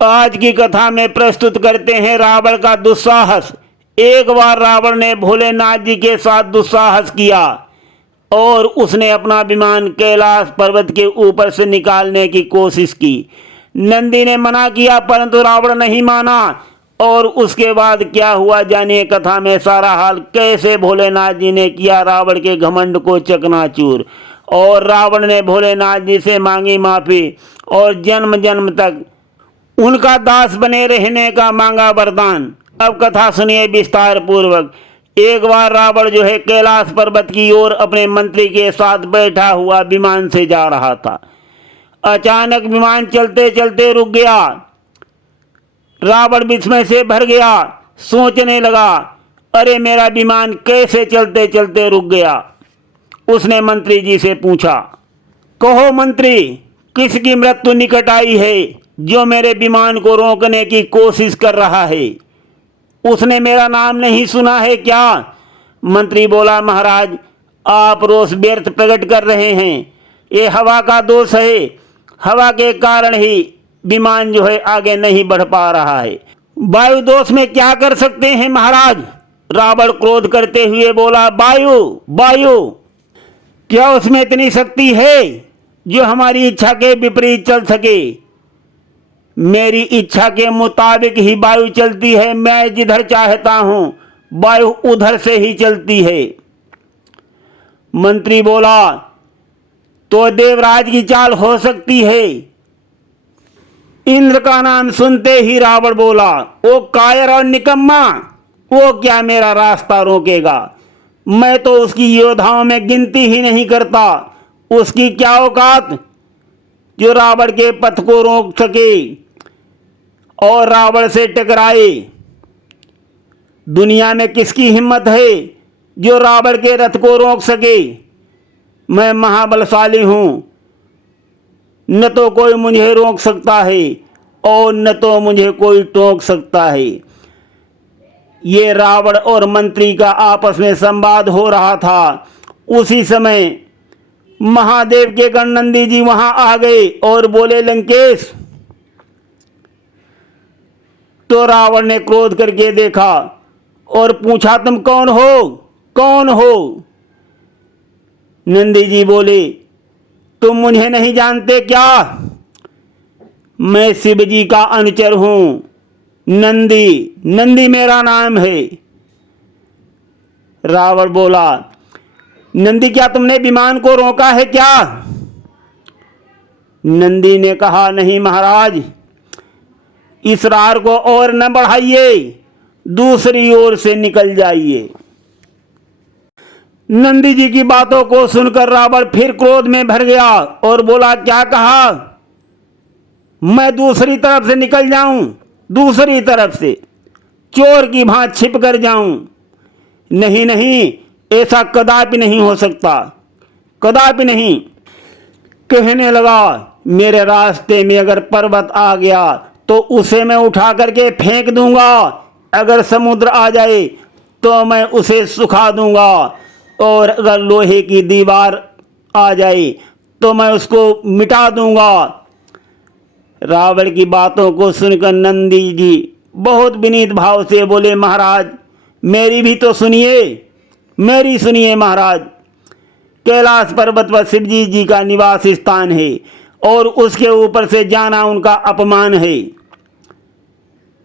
आज की कथा में प्रस्तुत करते हैं रावण का दुस्साहस। एक बार रावण ने भोलेनाथ जी के साथ दुस्साहस किया और उसने अपना विमान कैलाश पर्वत के ऊपर से निकालने की कोशिश की। नंदी ने मना किया परंतु रावण नहीं माना। और उसके बाद क्या हुआ जानिए कथा में सारा हाल। कैसे भोलेनाथ जी ने किया रावण के घमंड को चकनाचूर और रावण ने भोलेनाथ जी से मांगी माफ़ी और जन्म जन्म तक उनका दास बने रहने का मांगा वरदान। अब कथा सुनिए विस्तार पूर्वक। एक बार रावण जो है कैलाश पर्वत की ओर अपने मंत्री के साथ बैठा हुआ विमान से जा रहा था। अचानक विमान चलते चलते रुक गया। रावण विस्मय से भर गया, सोचने लगा, अरे मेरा विमान कैसे चलते चलते रुक गया। उसने मंत्री जी से पूछा, कहो मंत्री, किसकी मृत्यु निकट आई है जो मेरे विमान को रोकने की कोशिश कर रहा है? उसने मेरा नाम नहीं सुना है क्या? मंत्री बोला, महाराज आप रोष व्यर्थ प्रकट कर रहे हैं। ये हवा का दोष है। हवा के कारण ही विमान जो है आगे नहीं बढ़ पा रहा है। वायु दोष में क्या कर सकते हैं महाराज? रावण क्रोध करते हुए बोला, वायु वायु क्या उसमें इतनी शक्ति है जो हमारी इच्छा के विपरीत चल सके? मेरी इच्छा के मुताबिक ही वायु चलती है। मैं जिधर चाहता हूं वायु उधर से ही चलती है। मंत्री बोला, तो देवराज की चाल हो सकती है। इंद्र का नाम सुनते ही रावण बोला, वो कायर और निकम्मा, वो क्या मेरा रास्ता रोकेगा? मैं तो उसकी योद्धाओं में गिनती ही नहीं करता। उसकी क्या औकात जो रावण के पथ को रोक सके और रावण से टकराए? दुनिया में किसकी हिम्मत है जो रावण के रथ को रोक सके? मैं महाबलशाली हूं, न तो कोई मुझे रोक सकता है और न तो मुझे कोई टोक सकता है। ये रावण और मंत्री का आपस में संवाद हो रहा था। उसी समय महादेव के गण नंदी जी वहां आ गए और बोले, लंकेश। तो रावण ने क्रोध करके देखा और पूछा, तुम कौन हो? कौन हो? नंदी जी बोले, तुम मुझे नहीं जानते क्या? मैं शिव जी का अनुचर हूं। नंदी मेरा नाम है। रावण बोला, नंदी क्या तुमने विमान को रोका है क्या? नंदी ने कहा, नहीं महाराज, इस रार को और न बढ़ाइए, दूसरी ओर से निकल जाइए। नंदी जी की बातों को सुनकर रावण फिर क्रोध में भर गया और बोला, क्या कहा? मैं दूसरी तरफ से निकल जाऊं? दूसरी तरफ से चोर की भांति छिप कर जाऊं? नहीं नहीं, ऐसा कदापि नहीं हो सकता, कदापि नहीं। कहने लगा, मेरे रास्ते में अगर पर्वत आ गया तो उसे मैं उठा करके फेंक दूंगा। अगर समुद्र आ जाए तो मैं उसे सुखा दूंगा और अगर लोहे की दीवार आ जाए तो मैं उसको मिटा दूंगा। रावण की बातों को सुनकर नंदी जी बहुत विनीत भाव से बोले, महाराज मेरी भी तो सुनिए, मेरी सुनिए महाराज। कैलाश पर्वत पर शिवजी जी का निवास स्थान है और उसके ऊपर से जाना उनका अपमान है।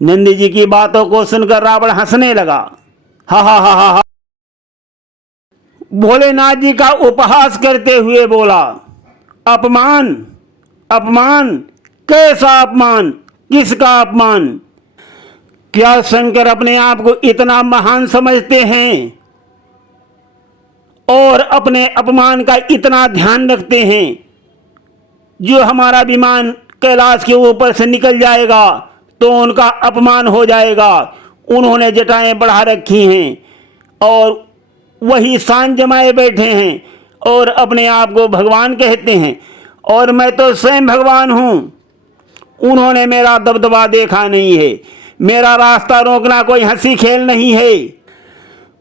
नंदी जी की बातों को सुनकर रावण हंसने लगा। हा हा हा हा हा। भोलेनाथ जी का उपहास करते हुए बोला, अपमान? अपमान? कैसा अपमान? किसका अपमान? क्या शंकर अपने आप को इतना महान समझते हैं और अपने अपमान का इतना ध्यान रखते हैं? जो हमारा विमान कैलाश के ऊपर से निकल जाएगा तो उनका अपमान हो जाएगा। उन्होंने जटाएं बढ़ा रखी हैं और वही शान जमाए बैठे हैं और अपने आप को भगवान कहते हैं और मैं तो स्वयं भगवान हूं। उन्होंने मेरा दबदबा देखा नहीं है। मेरा रास्ता रोकना कोई हंसी खेल नहीं है।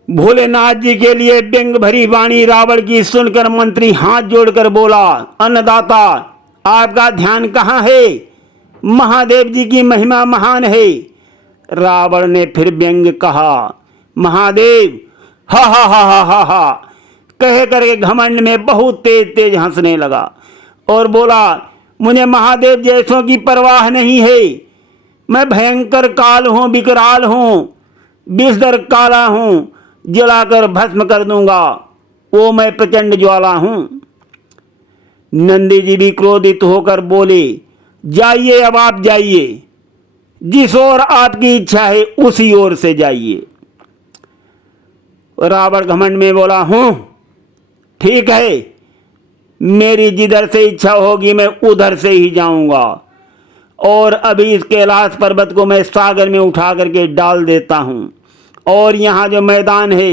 भोलेनाथ जी के लिए व्यंग भरी वाणी रावण की सुनकर मंत्री हाथ जोड़कर बोला, अन्नदाता आपका ध्यान कहाँ है? महादेव जी की महिमा महान है। रावण ने फिर व्यंग्य कहा, महादेव, हा हा हा हा हा हा कह करके घमंड में बहुत तेज तेज हंसने लगा और बोला, मुझे महादेव जैसों की परवाह नहीं है। मैं भयंकर काल हूँ, विकराल हूँ, विषधर काला हूँ, जलाकर भस्म कर दूंगा। वो मैं प्रचंड ज्वाला हूँ। नंदी जी भी क्रोधित होकर बोले, जाइए, अब आप जाइए, जिस ओर आपकी इच्छा है उसी ओर से जाइए। रावण घमंड में बोला, हूँ, ठीक है, मेरी जिधर से इच्छा होगी मैं उधर से ही जाऊंगा, और अभी इस कैलाश पर्वत को मैं सागर में उठा करके डाल देता हूँ, और यहाँ जो मैदान है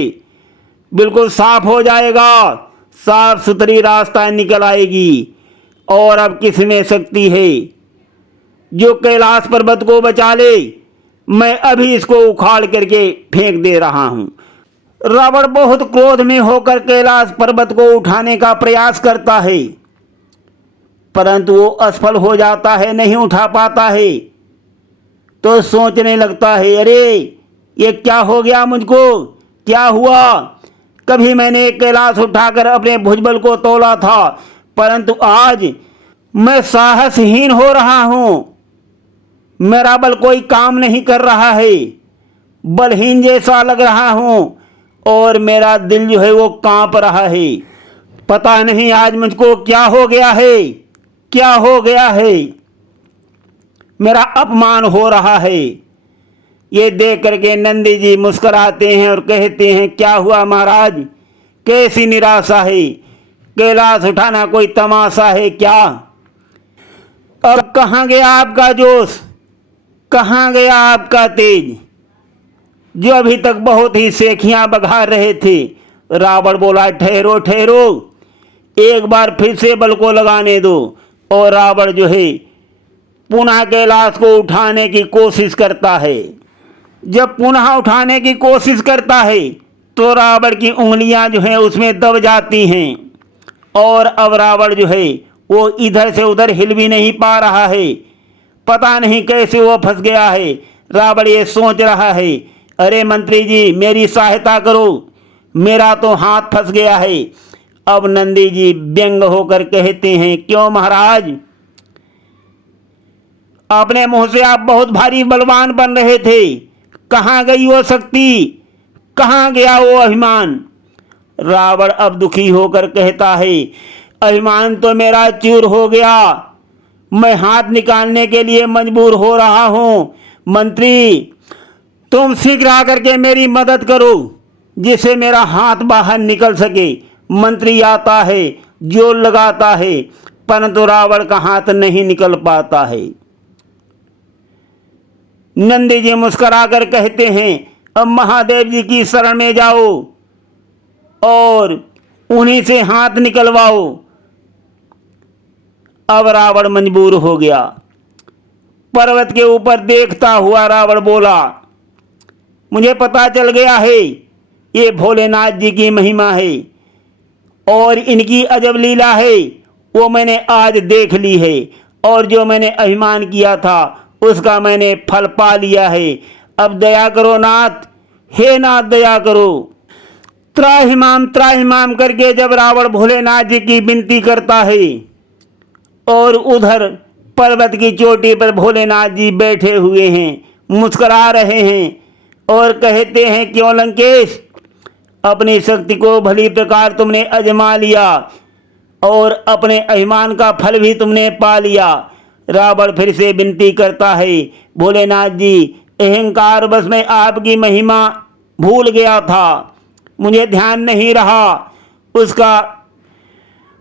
बिल्कुल साफ हो जाएगा, साफ सुथरी रास्ता निकल आएगी। और अब किस में शक्ति है जो कैलाश पर्वत को बचा ले? मैं अभी इसको उखाड़ करके फेंक दे रहा हूँ। रावण बहुत क्रोध में होकर कैलाश पर्वत को उठाने का प्रयास करता है, परंतु वो असफल हो जाता है, नहीं उठा पाता है। तो सोचने लगता है, अरे ये क्या हो गया मुझको, क्या हुआ? कभी मैंने एक कैलाश उठाकर अपने भुजबल को तोला था, परंतु आज मैं साहसहीन हो रहा हूँ। मेरा बल कोई काम नहीं कर रहा है, बलहीन जैसा लग रहा हूँ, और मेरा दिल जो है वो कांप रहा है। पता नहीं आज मुझको क्या हो गया है, क्या हो गया है, मेरा अपमान हो रहा है। ये देख करके नंदी जी मुस्कुराते हैं और कहते हैं, क्या हुआ महाराज, कैसी निराशा है? कैलाश उठाना कोई तमाशा है क्या? अब कहाँ गया आपका जोश, कहाँ गया आपका तेज, जो अभी तक बहुत ही सेखियां बघार रहे थे? रावण बोला, ठहरो ठहरो, एक बार फिर से बल को लगाने दो। और रावण जो है पुनः कैलाश को उठाने की कोशिश करता है। जब पुनः उठाने की कोशिश करता है तो रावण की उंगलियां जो हैं उसमें दब जाती हैं, और अब रावण जो है वो इधर से उधर हिल भी नहीं पा रहा है। पता नहीं कैसे वो फंस गया है। रावण ये सोच रहा है, अरे मंत्री जी मेरी सहायता करो, मेरा तो हाथ फंस गया है। अब नंदी जी व्यंग होकर कहते हैं, क्यों महाराज, अपने मुंह से आप बहुत भारी बलवान बन रहे थे, कहाँ गई वो शक्ति, कहाँ गया वो अभिमान? रावण अब दुखी होकर कहता है, अभिमान तो मेरा चूर हो गया, मैं हाथ निकालने के लिए मजबूर हो रहा हूँ। मंत्री तुम शीघ्र आकर के मेरी मदद करो, जिससे मेरा हाथ बाहर निकल सके। मंत्री आता है, जोर लगाता है, परंतु रावण का हाथ नहीं निकल पाता है। नंदी जी मुस्कुराकर कहते हैं, अब महादेव जी की शरण में जाओ और उन्हीं से हाथ निकलवाओ। अब रावण मजबूर हो गया। पर्वत के ऊपर देखता हुआ रावण बोला, मुझे पता चल गया है ये भोलेनाथ जी की महिमा है, और इनकी अजब लीला है वो मैंने आज देख ली है, और जो मैंने अभिमान किया था उसका मैंने फल पा लिया है। अब दया करो नाथ, हे नाथ दया करो। त्राहिमाम करके जब रावण भोलेनाथ जी की विनती करता है, और उधर पर्वत की चोटी पर भोलेनाथ जी बैठे हुए हैं, मुस्कुरा रहे हैं और कहते हैं, क्यों लंकेश, अपनी शक्ति को भली प्रकार तुमने आजमा लिया और अपने अभिमान का फल भी तुमने पा लिया। रावण फिर से विनती करता है, भोलेनाथ जी अहंकार बस में आपकी महिमा भूल गया था, मुझे ध्यान नहीं रहा, उसका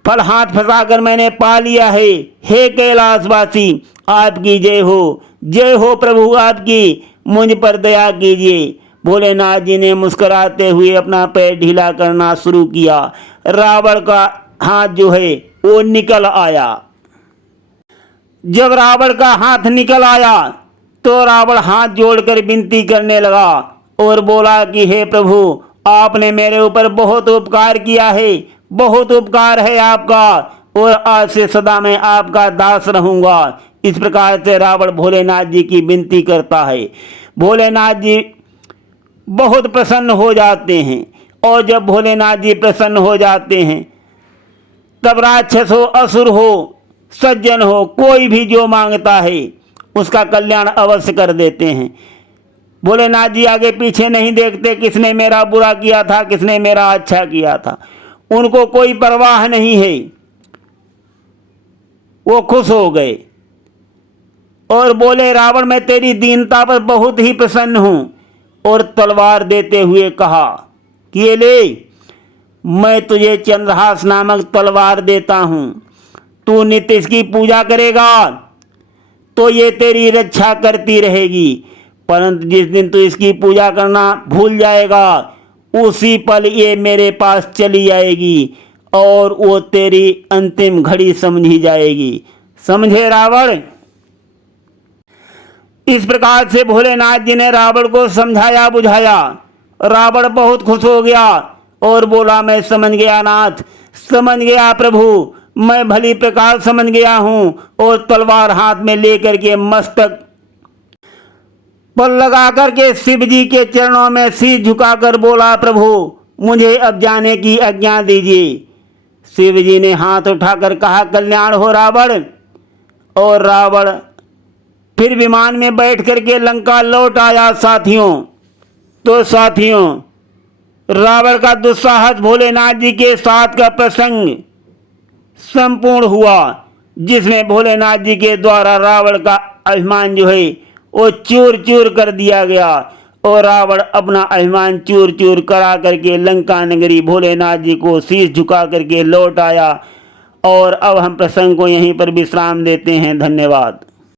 फल हाथ फंसाकर मैंने पा लिया है। हे कैलाशवासी आपकी जय हो प्रभु आपकी, मुझ पर दया कीजिए। भोलेनाथ जी ने मुस्कुराते हुए अपना पैर ढीला करना शुरू किया। रावण का हाथ जो है वो निकल आया। जब रावण का हाथ निकल आया तो रावण हाथ जोड़कर विनती करने लगा और बोला कि हे प्रभु, आपने मेरे ऊपर बहुत उपकार किया है, बहुत उपकार है आपका, और आज से सदा मैं आपका दास रहूंगा। इस प्रकार से रावण भोलेनाथ जी की विनती करता है। भोलेनाथ जी बहुत प्रसन्न हो जाते हैं और जब भोलेनाथ जी प्रसन्न हो जाते हैं तब राक्षस हो, असुर हो, सज्जन हो, कोई भी जो मांगता है उसका कल्याण अवश्य कर देते हैं। भोलेनाथ जी आगे पीछे नहीं देखते, किसने मेरा बुरा किया था, किसने मेरा अच्छा किया था, उनको कोई परवाह नहीं है। वो खुश हो गए और बोले, रावण मैं तेरी दीनता पर बहुत ही प्रसन्न हूँ। और तलवार देते हुए कहा कि ये ले, मैं तुझे चंद्रहास नामक तलवार देता हूँ, तू नित्य इसकी पूजा करेगा तो ये तेरी रक्षा करती रहेगी, परंतु जिस दिन तू इसकी पूजा करना भूल जाएगा उसी पल ये मेरे पास चली आएगी और वो तेरी अंतिम घड़ी समझी जाएगी। समझे रावण? इस प्रकार से भोलेनाथ जी ने रावण को समझाया बुझाया। रावण बहुत खुश हो गया और बोला, मैं समझ गया नाथ, समझ गया प्रभु, मैं भली प्रकार समझ गया हूँ। और तलवार हाथ में लेकर के मस्तक पर लगा करके शिव जी के चरणों में सिर झुकाकर बोला, प्रभु मुझे अब जाने की आज्ञा दीजिए। शिव जी ने हाथ उठाकर कहा, कल्याण हो रावण। और रावण फिर विमान में बैठ करके लंका लौट आया। साथियों, रावण का दुस्साहस भोलेनाथ जी के साथ का प्रसंग संपूर्ण हुआ, जिसमें भोलेनाथ जी के द्वारा रावण का अभिमान जो है वो चूर चूर कर दिया गया और रावण अपना अभिमान चूर चूर करा करके लंका नगरी भोलेनाथ जी को शीश झुका करके लौट आया। और अब हम प्रसंग को यहीं पर विश्राम देते हैं। धन्यवाद।